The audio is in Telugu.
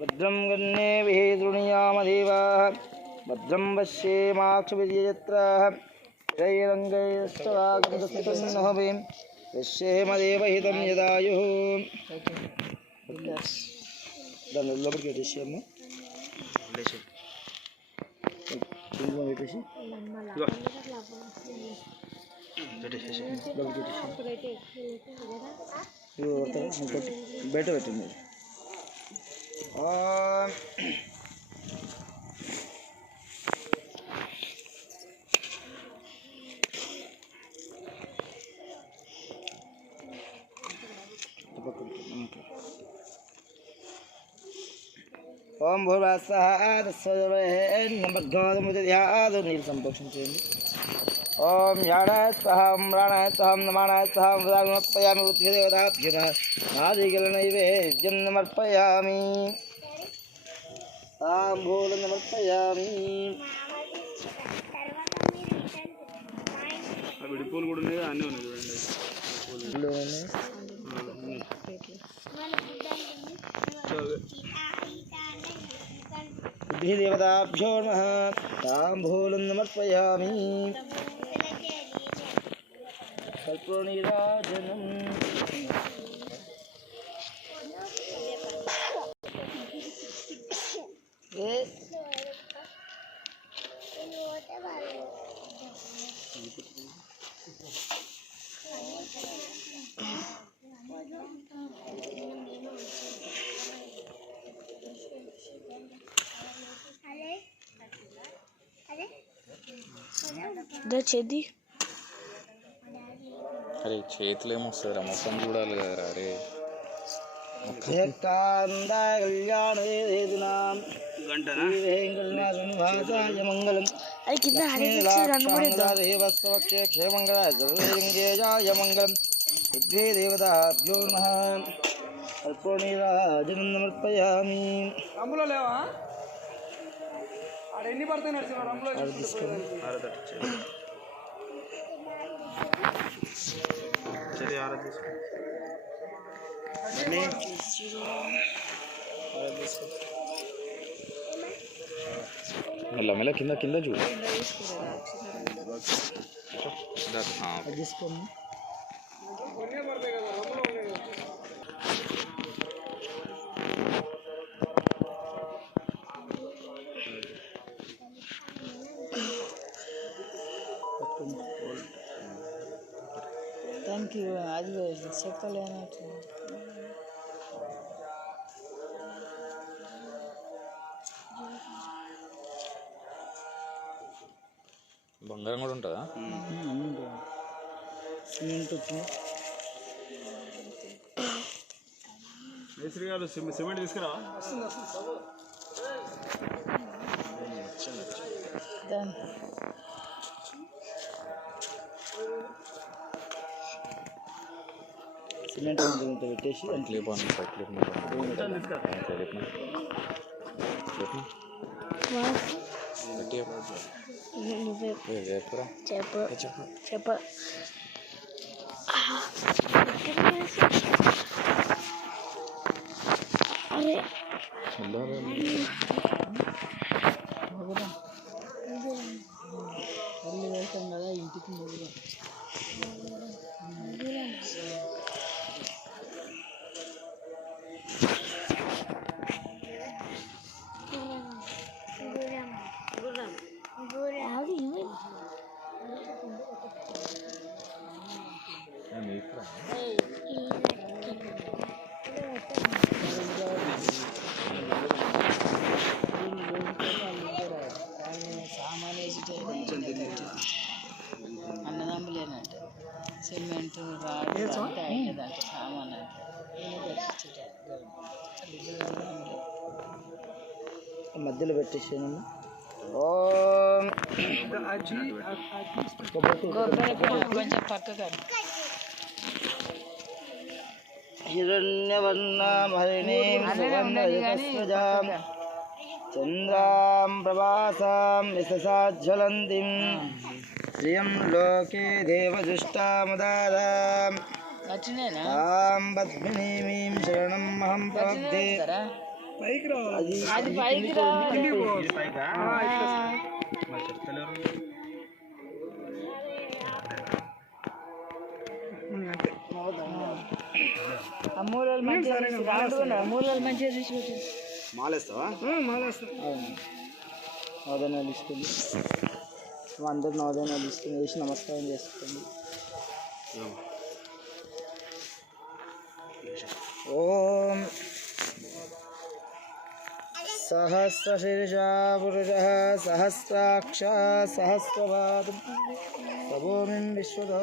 భద్రం గణేభిః శృణుయామదేవాః భద్రం పశ్యేమాక్షభిర్యజత్రాः శ్రీరంగైస్తవాగమదస్తున్నోభిः పశ్యేమదేవహితం యదాయుః. దాని లోపలికి పెట్టేసాము. పెట్టేసి బయట పెట్టింది. ఓం భూర్భువస్సః నీరు సంపక్షం చేయండి. ఓం యాణాయ స్వహం ప్రాణాయ స్వహం నమానాయ స్వహం సమర్పయామి. పృథ్వీదేవతాభ్యునః నాదిగలనైవేద్యం సమర్పయామి. తాంబూలం సమర్పయామి. విడిపూలు కూడా ఉన్నాయి, అన్నీ ఉన్నాయి చూడండి. బుద్ధిదేవతాభ్యో నమః. తాంబూలం సమర్పయామి. కల్పనీరాజనం. చేది అరే చేతులు ఏమొస్తుందిరా, మొత్తం చూడాలి కదరా. అరే మంగళం మంగళం. బుద్ధిదేవతాభ్యో నమః. కల్పనీరాజనం సమర్పయామి. రంగులో లేవా? ఆడ ఎన్ని పడతాయి నడిచిన రంగులో మెల్ల మెల్ల కింద కింద చూడు. తీసుకోండి. కొన్నే పడతాయి కదా, రంగులో ఉన్నాయి కదా. Thank you. అది చెప్పలేనట్టు బంగారం కూడా ఉంటుందా? సిమెంట్ వచ్చింది. మేస్త్రి గారు సిమెంట్ తీసుకురా. సిమెంట్ పెట్టేసి చెప్ప అరే తల్లి వెళ్తాం కదా ఇంటికి మొదలు. అన్నదమ్ములేనంట సిమెంట్ రాడు అంటే సామాన్ మధ్యలో పెట్టేసాను. ఓం కొంచెం పక్కగా హిరణ్యవర్ణం హరిణీం సువర్ణయుగస్రజాం చంద్రాం ప్రభాసాం యశసాజ్వలంతిం శ్రియం లోకే దేవజుష్టాముదారాం వచ్చినేనా తాం పద్మినీమీం శరణం అహం ప్రపద్యే. పైకి రావాలి అది పైకి రావాలి ఆ మూలలు మంచిగా తీసి రాడు మూలలు మంచిగా తీసి పెట్టు. మాలేస్తావా? మాలేస్తాం. అవును నవధాన్యాలు తీసుకుంది. అందరు నవధాన్యాలు తీసుకుని వేసి నమస్కారం చేసుకోండి. ఓం సహస్రశీర్షా పురుషः సహస్రాక్ష సహస్రపాదం సభూమిం విశ్వతో